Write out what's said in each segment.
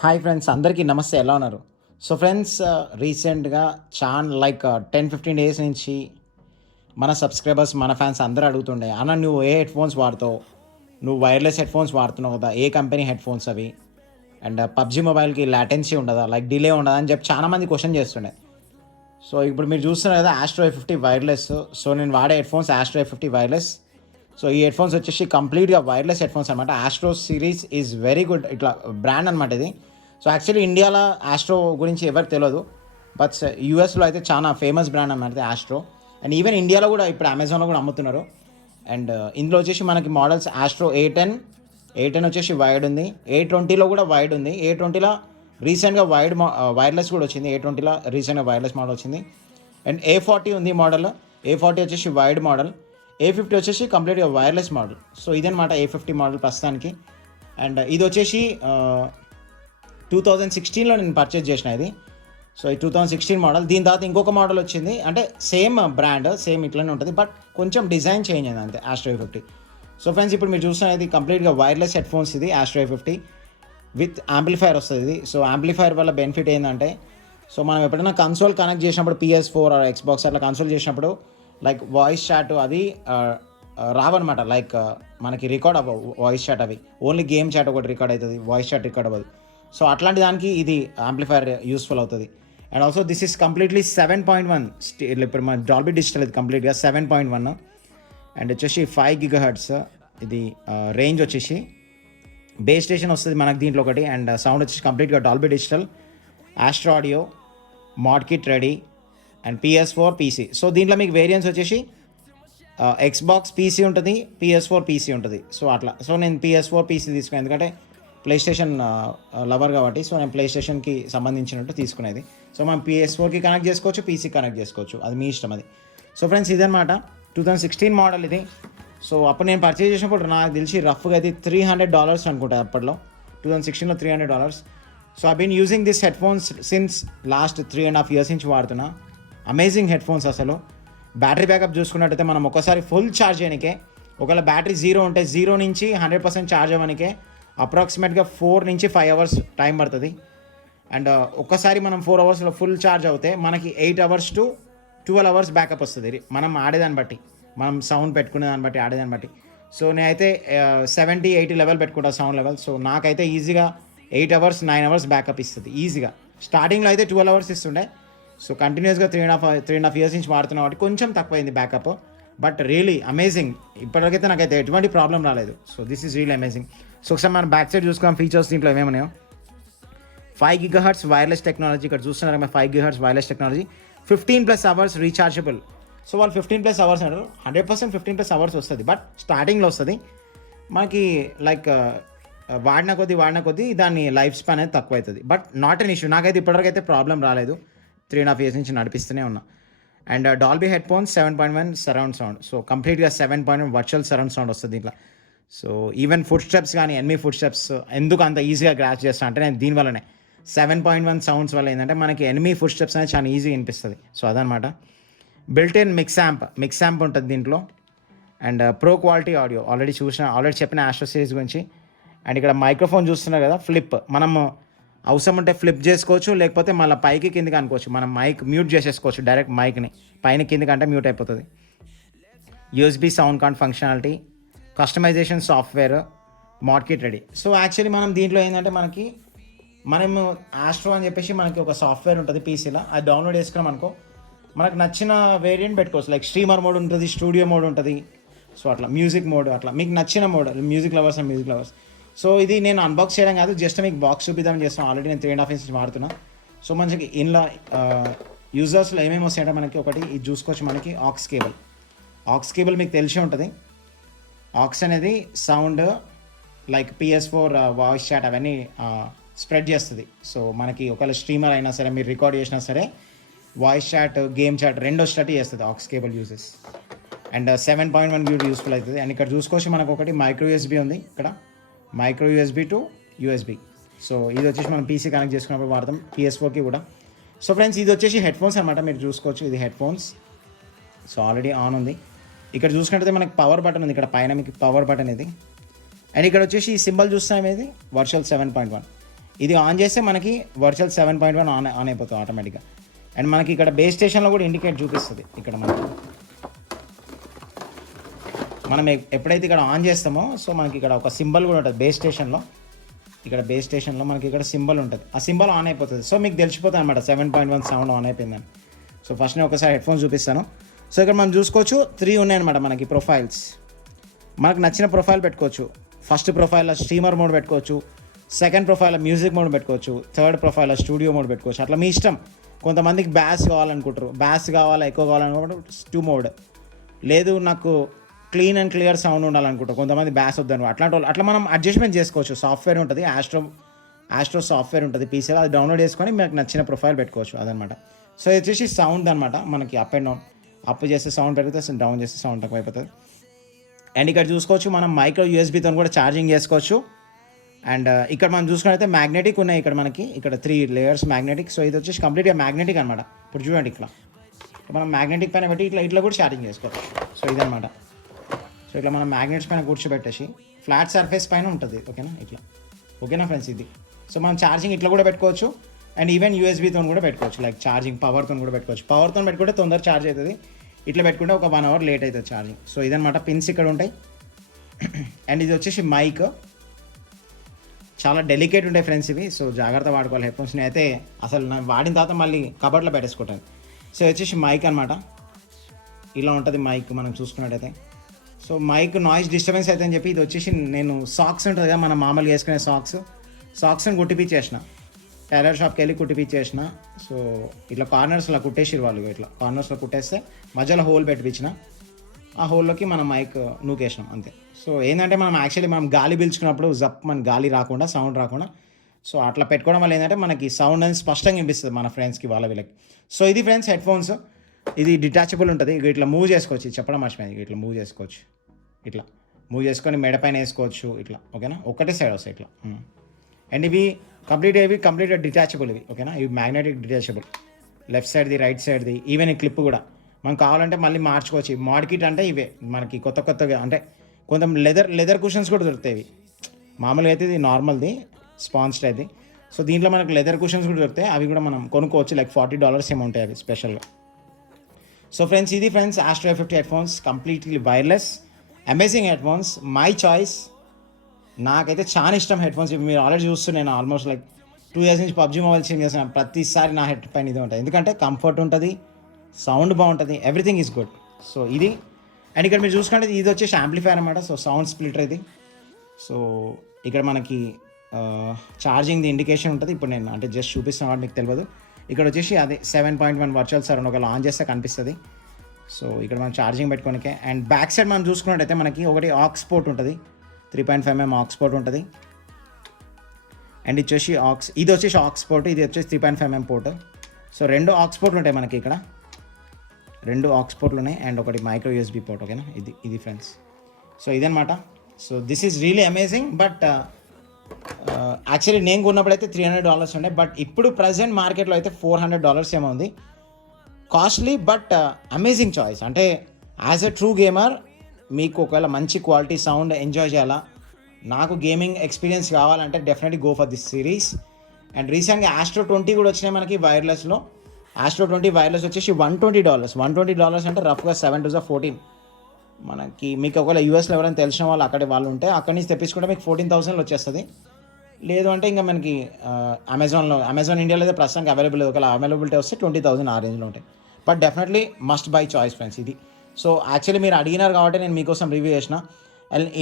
Hi friends, అందరికీ నమస్తే. ఎలా ఉన్నారు? సో ఫ్రెండ్స్, రీసెంట్గా లైక్ 10-15 డేస్ నుంచి మన సబ్స్క్రైబర్స్, మన ఫ్యాన్స్ అందరూ అడుగుతుండే, అన్న నువ్వు ఏ హెడ్ఫోన్స్ వాడతావు? నువ్వు వైర్లెస్ హెడ్ఫోన్స్ వాడుతున్నావు కదా, ఏ కంపెనీ హెడ్ఫోన్స్ అవి? అండ్ పబ్జీ మొబైల్కి లాటెన్సీ ఉండదా, లైక్ డిలే ఉండదా అని చెప్పి చాలామంది క్వశ్చన్ చేస్తుండే. సో ఇప్పుడు మీరు చూస్తున్నారు కదా, ఆస్ట్రో A50 వైర్లెస్. సో నేను వాడే headphones Astro A50 wireless. So ఈ హెడ్ఫోన్స్ వచ్చేసి కంప్లీట్గా వైర్లెస్ హెడ్ఫోన్స్ అనమాట. Astro series is very good ఇట్లా బ్రాండ్ అనమాట ఇది. సో యాక్చువల్లీ ఇండియాలో ఆస్ట్రో గురించి ఎవరికి తెలియదు, బట్ యూఎస్లో అయితే చాలా ఫేమస్ బ్రాండ్ అన్నమాట ఆస్ట్రో. అండ్ ఈవెన్ ఇండియాలో కూడా ఇప్పుడు అమెజాన్లో కూడా అమ్ముతున్నారు. అండ్ ఇందులో వచ్చేసి మనకి మోడల్స్ ఆస్ట్రో A10 వచ్చేసి వైడ్ ఉంది, A20లో కూడా వైడ్ ఉంది. A20లో రీసెంట్గా వైర్లెస్ కూడా వచ్చింది. A20లో రీసెంట్గా వైర్లెస్ మోడల్ వచ్చింది. అండ్ A40 ఉంది మోడల్. A40 వచ్చేసి వైడ్ మోడల్. A50 వచ్చేసి కంప్లీట్గా వైర్లెస్ మోడల్. సో ఇదనమాట A50 మోడల్ ప్రస్తుతానికి. అండ్ ఇది వచ్చేసి 2016లో నేను పర్చేజ్ చేసిన ఇది. సో ఈ 2016 మోడల్. దీని తర్వాత ఇంకొక మోడల్ వచ్చింది, అంటే సేమ్ బ్రాండ్, సేమ్ ఇట్లనే ఉంటుంది, బట్ కొంచెం డిజైన్ చేంజ్ అయింది అంతే ఆస్ట్రో A50. సో ఫ్రెండ్స్, ఇప్పుడు మీరు చూస్తున్నది కంప్లీట్గా వైర్లెస్ హెడ్ఫోన్స్. ఇది ఆస్ట్రో A50 విత్ యాంప్లిఫైర్ వస్తుంది ఇది. సో యాంప్లిఫైర్ వల్ల బెనిఫిట్ ఏంటంటే, సో మనం ఎప్పుడైనా కన్సోల్ కనెక్ట్ చేసినప్పుడు PS4 ఆర్ Xbox అట్లా కన్సోల్ చేసినప్పుడు లైక్ వాయిస్ చాట్ అవి రావన్నమాట. లైక్ మనకి రికార్డ్ అవ్వవు వాయిస్ చాట్ అవి. ఓన్లీ గేమ్ చాట్ ఒకటి రికార్డ్ అవుతుంది, వాయిస్ చాట్ రికార్డ్ అవ్వదు. సో అట్లాంటి దానికి ఇది యాంప్లిఫైర్ యూస్ఫుల్ అవుతుంది. And also this is completely 7.1 ఇప్పుడు మన డాల్బీ డిజిటల్ ఇది కంప్లీట్గా 7.1. అండ్ వచ్చేసి 5 GHz ఇది రేంజ్ వచ్చేసి. బేస్ స్టేషన్ వస్తుంది మనకి దీంట్లో ఒకటి. అండ్ సౌండ్ వచ్చేసి కంప్లీట్గా Dolby digital, Astro audio, mod kit ready, and PS4 PC. So దీంట్లో మీకు వేరియంట్స్ వచ్చేసి Xbox PC ఉంటుంది, PS4 PC ఉంటుంది. సో అట్లా. సో నేను PS4 PC తీసుకున్నాను, ఎందుకంటే ప్లే స్టేషన్ లవర్ కాబట్టి. సో నేను ప్లే స్టేషన్కి సంబంధించినట్టు తీసుకునేది. సో మనం PS4కి కనెక్ట్ చేసుకోవచ్చు, పీసీకి కనెక్ట్ చేసుకోవచ్చు, అది మీ ఇష్టం అది. సో ఫ్రెండ్స్, ఇదనమాట 2016 మోడల్ ఇది. సో అప్పుడు నేను పర్చేజ్ చేసినప్పుడు నాకు తెలిసి రఫ్గా అది $300 అనుకుంటా అప్పట్లో. 2016లో $300. So I been using this headphones since last 3.5 years నుంచి వాడుతున్నా. అమేజింగ్ హెడ్ఫోన్స్ అసలు. బ్యాటరీ బ్యాకప్ చూసుకున్నట్టయితే మనం ఒకసారి ఫుల్ ఛార్జ్ చేయడానికే, ఒకవేళ బ్యాటరీ 0 ఉంటే 0 నుంచి 100% ఛార్జ్ అవ్వడానికే అప్రాక్సిమేట్గా 4 నుంచి 5 hours టైం పడుతుంది. అండ్ ఒక్కసారి మనం 4 hours ఫుల్ ఛార్జ్ అవుతే మనకి 8 hours to 12 hours బ్యాకప్ వస్తుంది, మనం ఆడేదాన్ని బట్టి, మనం సౌండ్ పెట్టుకునే దాన్ని బట్టి, ఆడేదాన్ని బట్టి. సో నేనైతే 70-80 లెవెల్ పెట్టుకుంటా సౌండ్ లెవెల్. సో నాకైతే ఈజీగా 8 hours 9 hours బ్యాకప్ ఇస్తుంది ఈజీగా. స్టార్టింగ్లో అయితే 12 hours ఇస్తుండే. సో కంటిన్యూస్గా 3.5 years నుంచి వాడుతున్నా కాబట్టి కొంచెం తక్కువైంది బ్యాకప్, బట్ రియలీ అమేజింగ్. ఇప్పటికైతే నాకైతే ఎటువంటి ప్రాబ్లం రాలేదు. So this is real amazing. So ఒకసారి మనం బ్యాక్ సైడ్ చూసుకున్నాం ఫీచర్స్ దీంట్లో ఏమేమన్నాయో. 5 GHz వైర్లెస్ టెక్నాలజీ, ఇక్కడ చూస్తున్నారా 5 GHz wireless technology. 15+ hours rechargeable. So వాళ్ళు 15+ hours అంటారు, 100% 15+ hours వస్తుంది, బట్ స్టార్టింగ్లో వస్తుంది మనకి. లైక్ వాడిన కొద్దీ దాని లైఫ్ స్పాన్ అయితే తక్కువ అవుతుంది, బట్ నాట్ అన్ ఇష్యూ. నాకైతే ఇప్పటివరకు అయితే ప్రాబ్లం రాలేదు. 3.5 years నుంచి నడిపిస్తూనే ఉన్నా. And Dolby headphones 7.1 surround sound. So కంప్లీట్గా 7.1 వర్చువల్ సరౌండ్ సౌండ్ వస్తుంది దీంట్లో. సో ఈవెన్ ఫుడ్ స్టెప్స్ కానీ, ఎనిమీ ఫుడ్ స్టెప్స్ ఎందుకు అంత ఈజీగా గ్రాచ్ చేస్తా అంటే నేను దీనివల్లనే 7.1 సౌండ్స్ వల్ల ఏంటంటే మనకి ఎనిమీ ఫుడ్ స్టెప్స్ అనేది చాలా ఈజీగా వినిపిస్తుంది. సో అదనమాట. బిల్ట్ ఇన్ మిక్స్ యాంప్ ఉంటుంది దీంట్లో. And pro quality audio already చెప్పిన ఆస్ట్రో సిరీస్ గురించి. అండ్ ఇక్కడ మైక్రోఫోన్ చూస్తున్నారు కదా, ఫ్లిప్. మనం అవసరం ఉంటే ఫ్లిప్ చేసుకోవచ్చు, లేకపోతే మళ్ళీ పైకి కిందికి అనుకోవచ్చు. మనం మైక్ మ్యూట్ చేసేసుకోవచ్చు, డైరెక్ట్ మైక్ని పైన కిందికి అంటే మ్యూట్ అయిపోతుంది. USB sound card functionality, customization software, mod kit ready. So actually మనం దీంట్లో ఏంటంటే మనము ఆస్ట్రో అని చెప్పేసి మనకి ఒక సాఫ్ట్వేర్ ఉంటుంది పీసీలో. అది డౌన్లోడ్ చేసుకున్నాం అనుకో, మనకు నచ్చిన వేరియంట్ పెట్టుకోవచ్చు. లైక్ స్ట్రీమర్ మోడ్ ఉంటుంది, స్టూడియో మోడ్ ఉంటుంది. సో అట్లా మ్యూజిక్ మోడ్, అట్లా మీకు నచ్చిన మోడ్, మ్యూజిక్ లవర్స్. సో ఇది నేను అన్బాక్స్ చేయడం కాదు, జస్ట్ మీకు బాక్స్ చూపిద్దామని చేస్తాను. ఆల్రెడీ నేను 3.5 years నుంచి వాడుతున్నా. సో మనకి ఇంట్లో యూజర్స్లో ఏమేమి వస్తాయంటే మనకి ఒకటి ఇది చూసుకోవచ్చు, మనకి ఆక్స్ కేబుల్ మీకు తెలిసి ఉంటుంది. ఆక్స్ అనేది sound like PS4 voice chat అవన్నీ స్ప్రెడ్ చేస్తుంది. సో మనకి ఒకవేళ స్ట్రీమర్ అయినా సరే, మీరు రికార్డ్ చేసినా సరే, వాయిస్ చాట్, గేమ్ చాట్ రెండో స్టడీ చేస్తుంది ఆక్స్ కేబుల్ యూజెస్. అండ్ 7.1 కూడా యూస్ఫుల్ అవుతుంది. అండ్ ఇక్కడ చూసుకోవచ్చు మనకు ఒకటి మైక్రో USB ఉంది, ఇక్కడ micro USB to USB. So ఇది వచ్చేసి మనం PC కనెక్ట్ చేసుకున్నప్పుడు వాడతాం, PS4కి కూడా. సో ఫ్రెండ్స్, ఇది వచ్చేసి హెడ్ఫోన్స్ అనమాట, మీరు చూసుకోవచ్చు. ఇది హెడ్ఫోన్స్. సో ఆల్రెడీ ఆన్ ఉంది. ఇక్కడ చూసుకుంటే మనకి పవర్ బటన్ ఉంది, ఇక్కడ పైన మీకు పవర్ బటన్ ఇది. అండ్ ఇక్కడ వచ్చేసి ఈ సింబల్ చూస్తాం, ఇది వర్చువల్ 7.1. ఇది ఆన్ చేస్తే మనకి వర్చువల్ 7.1 ఆన్ అయిపోతుంది ఆటోమేటిక్గా. అండ్ మనకి ఇక్కడ బేస్ స్టేషన్లో కూడా ఇండికేట్ చూపిస్తుంది. ఇక్కడ మనం ఎప్పుడైతే ఇక్కడ ఆన్ చేస్తామో సో మనకి ఇక్కడ ఒక సింబల్ కూడా ఉంటుంది బేస్ స్టేషన్లో. ఇక్కడ బేస్ స్టేషన్లో మనకి ఇక్కడ సింబల్ ఉంటుంది, ఆ సింబల్ ఆన్ అయిపోతుంది. సో మీకు తెలిసిపోతుంది అనమాట 7.1 సౌండ్ ఆన్ అయిపోయిందని. సో ఫస్ట్ నేను ఒకసారి హెడ్ఫోన్స్ చూపిస్తాను. సో ఇక్కడ మనం చూసుకోవచ్చు 3 ఉన్నాయన్నమాట మనకి ప్రొఫైల్స్. మనకు నచ్చిన ప్రొఫైల్ పెట్టుకోవచ్చు. ఫస్ట్ ప్రొఫైల్లో స్ట్రీమర్ మోడ్ పెట్టుకోవచ్చు, సెకండ్ ప్రొఫైల్లో మ్యూజిక్ మోడ్ పెట్టుకోవచ్చు, థర్డ్ ప్రొఫైల్లో స్టూడియో మోడ్ పెట్టుకోవచ్చు. అట్లా మీ ఇష్టం. కొంతమందికి బ్యాస్ కావాలనుకుంటారు, బ్యాస్ కావాలా ఎక్కువ కావాలనుకుంటారు 2 మోడ్, లేదు నాకు క్లీన్ అండ్ క్లియర్ సౌండ్ ఉండాలనుకుంటారు, కొంతమంది బ్యాస్ వద్దని. అట్లాంటి వాళ్ళు అట్లా మనం అడ్జస్ట్మెంట్ చేసుకోవచ్చు. సాఫ్ట్వేర్ ఉంటుంది, ఆస్ట్రో సాఫ్ట్వేర్ ఉంటుంది పీసీలో, అది డౌన్లోడ్ చేసుకొని మీకు నచ్చిన ప్రొఫైల్ పెట్టుకోవచ్చు అదనమాట. సో ఇది వచ్చేసి సౌండ్ అనమాట. మనకి అప్ అండ్ డౌన్, అప్ చేస్తే సౌండ్ పెరుగుతుంది, డౌన్ చేస్తే సౌండ్ తక్కువ అయిపోతుంది. అండ్ ఇక్కడ చూసుకోవచ్చు మనం మైక్రో యూఎస్బీతో కూడా ఛార్జింగ్ చేసుకోవచ్చు. అండ్ ఇక్కడ మనం చూసుకున్నైతే మ్యాగ్నెటిక్ ఉన్నాయి. ఇక్కడ మనకి ఇక్కడ 3 లేయర్స్ మ్యాగ్నెటిక్. సో ఇది వచ్చేసి కంప్లీట్గా మ్యాగ్నెటిక్ అనమాట. ఇప్పుడు చూడండి ఇక్కడ మనం మ్యాగ్నెటిక్ పైన పెట్టి ఇట్లా కూడా ఛార్జింగ్ చేసుకోవచ్చు. సో ఇదనమాట. సో ఇట్లా మనం మ్యాగ్నెట్స్ పైన కూర్చోబెట్టేసి ఫ్లాట్ సర్ఫేస్ పైన ఉంటుంది. ఓకేనా ఫ్రెండ్స్ ఇది. సో మనం ఛార్జింగ్ ఇట్లా కూడా పెట్టుకోవచ్చు. అండ్ ఈవెన్ యూఎస్బీతో కూడా పెట్టుకోవచ్చు, లైక్ ఛార్జింగ్ పవర్తో కూడా పెట్టుకోవచ్చు. పవర్తో పెట్టుకుంటే తొందర ఛార్జ్ అవుతుంది, ఇట్లా పెట్టుకుంటే ఒక 1 అవర్ లేట్ అవుతుంది ఛార్జింగ్. సో ఇదనమాట. పిన్స్ ఇక్కడ ఉంటాయి. అండ్ ఇది వచ్చేసి మైక్, చాలా డెలికేట్ ఉంటాయి ఫ్రెండ్స్ ఇవి. సో జాగ్రత్త వాడుకోవాలి. హెడ్ఫోన్స్ని అయితే అసలు నేను వాడిన తర్వాత మళ్ళీ కబర్లో పెట్టేసుకుంటాను. సో వచ్చేసి మైక్ అనమాట. ఇలా ఉంటుంది మైక్ మనం చూసుకున్నట్టయితే. సో మైక్ నాయిస్ డిస్టర్బెన్స్ అయితే అని చెప్పి ఇది వచ్చేసి నేను సాక్స్ ఉంటుంది కదా మనం మామూలుగా వేసుకునే సాక్స్ని కుట్టిపించేసిన, టైలర్ షాప్కి వెళ్ళి కుట్టిపించేసిన. సో ఇట్లా కార్నర్స్లో కుట్టేసి వాళ్ళు, ఇట్లా కార్నర్స్లో కుట్టేస్తే మధ్యలో హోల్ పెట్టిపించిన, ఆ హోల్లోకి మనం మైక్ నూకేసినాం అంతే. సో ఏంటంటే మనం యాక్చువల్లీ మనం గాలి పీల్చుకున్నప్పుడు మన గాలి రాకుండా, సౌండ్ రాకుండా, సో అట్లా పెట్టుకోవడం వల్ల ఏంటంటే మనకి సౌండ్ అనేది స్పష్టంగా వినిపిస్తుంది మన ఫ్రెండ్స్కి వీళ్ళకి. సో ఇది ఫ్రెండ్స్ హెడ్ఫోన్స్. ఇది డిటాచబుల్ ఉంటుంది. ఇట్లా మూవ్ చేసుకోవచ్చు, చెప్పడం మర్చిపోయింది. ఇట్లా మూవ్ చేసుకోవచ్చు, ఇట్లా మూవ్ చేసుకొని మెడ పైన వేసుకోవచ్చు ఇట్లా. ఓకేనా, ఒకటే సైడ్ వస్తాయి ఇట్లా. అండ్ ఇవి కంప్లీట్గా డిటాచబుల్ ఇవి. ఓకేనా, ఇవి మ్యాగ్నెటిక్ డిటాచబుల్, లెఫ్ట్ సైడ్ది రైట్ సైడ్ది. ఈవెన్ ఈ క్లిప్ కూడా మనం కావాలంటే మళ్ళీ మార్చుకోవచ్చు. మోడ్ కిట్ అంటే ఇవే మనకి కొత్తగా అంటే కొంత లెదర్ కుషన్స్ కూడా దొరుకుతాయి. ఇవి మామూలుగా అయితే ఇది నార్మల్ది స్పాంజ్ టైప్ది. సో దీంట్లో మనకు లెదర్ కుషన్స్ కూడా దొరుకుతాయి, అవి కూడా మనం కొనుక్కోవచ్చు. లైక్ $40 ఏమో ఉంటాయి అవి స్పెషల్గా. సో ఫ్రెండ్స్ ఇది friends Astro A50 headphones, completely wireless, amazing headphones, my choice. నాకైతే చాలా ఇష్టం హెడ్ఫోన్స్. మీరు ఆల్రెడీ చూస్తున్నాను, ఆల్మోస్ట్ లైక్ 2 years నుంచి PUBG మొబైల్ చేంజ్ చేస్తున్నాను. ప్రతిసారి నా హెడ్ పైన ఇదే ఉంటుంది, ఎందుకంటే కంఫర్ట్ ఉంటుంది, సౌండ్ బాగుంటుంది, ఎవ్రీథింగ్ ఈజ్ గుడ్. సో ఇది. అండ్ ఇక్కడ మీరు చూసుకుంటే ఇది వచ్చేసి యాంప్లిఫైర్ అనమాట. సో సౌండ్ స్ప్లిటర్ ఇది. సో ఇక్కడ మనకి ఛార్జింగ్ది ఇండికేషన్ ఉంటుంది. ఇప్పుడు నేను అంటే జస్ట్ చూపిస్తున్నా మీకు తెలియదు. ఇక్కడ వచ్చేసి అదే 7.1 వర్చువల్ సరౌండ్ ఒకవేళ ఆన్ చేస్తే కనిపిస్తుంది. సో ఇక్కడ మనం ఛార్జింగ్ పెట్టుకోనికే. అండ్ బ్యాక్ సైడ్ మనం చూసుకున్నట్టయితే మనకి ఒకటి ఆక్స్ పోర్ట్ ఉంటుంది, 3.5mm ఆక్స్ పోర్ట్ ఉంటుంది. అండ్ ఇది వచ్చేసి ఆక్స్ పోర్ట్, ఇది వచ్చేసి 3.5mm పోర్ట్. సో 2 ఆక్స్ పోర్ట్లు ఉంటాయి మనకి ఇక్కడ, 2 ఆక్స్ పోర్ట్లు ఉన్నాయి. అండ్ ఒకటి మైక్రో యూఎస్బీ పోర్ట్. ఓకేనా, ఇది ఫ్రెండ్స్. సో ఇదనమాట. So this is really amazing. But actually నేను కొన్నప్పుడు అయితే $300 ఉండే, బట్ ఇప్పుడు ప్రజెంట్ మార్కెట్లో అయితే $400 ఏమో ఉంది. Costly but amazing choice. అంటే యాజ్ ఎ ట్రూ గేమర్ మీకు ఒకవేళ మంచి క్వాలిటీ సౌండ్ ఎంజాయ్ చేయాలా, నాకు గేమింగ్ ఎక్స్పీరియన్స్ కావాలంటే definitely go for this series. And రీసెంట్గా ఆస్ట్రో 20 కూడా వచ్చినాయి మనకి వైర్లెస్లో. ఆస్ట్రో 20 వైర్లెస్ వచ్చేసి $120 అంటే రఫ్గా 7 to 14 మనకి. మీకు ఒకవేళ యూఎస్లో ఎవరైనా తెలిసిన వాళ్ళు వాళ్ళు ఉంటే అక్కడి నుంచి తెప్పించుకుంటే మీకు 14,000 వచ్చేస్తుంది. లేదు అంటే ఇంకా మనకి అమెజాన్ ఇండియాలో అయితే ప్రస్తుతానికి అవైలబుల్ లేదు. ఒకవేళ అవైలబిలిటీ వస్తే 20,000 ఆ రేంజ్లో ఉంటాయి. But definitely must by choice friends ఇది. సో యాక్చువల్లీ మీరు అడిగినారు కాబట్టి నేను మీకోసం రివ్యూ చేసిన.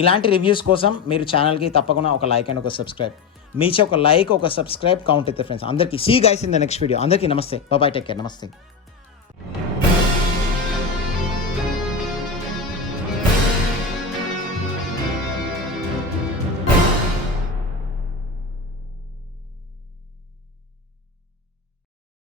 ఇలాంటి రివ్యూస్ కోసం మీరు ఛానల్కి తప్పకుండా ఒక లైక్ అండ్ ఒక సబ్స్క్రైబ్, మీ ఒక లైక్ ఒక సబ్స్క్రైబ్ కౌంట్ అయితే ఫ్రెండ్స్. అందరికీ see guys in the next video. అందరికీ నమస్తే, బాయ్, టేక్ కేర్, నమస్తే.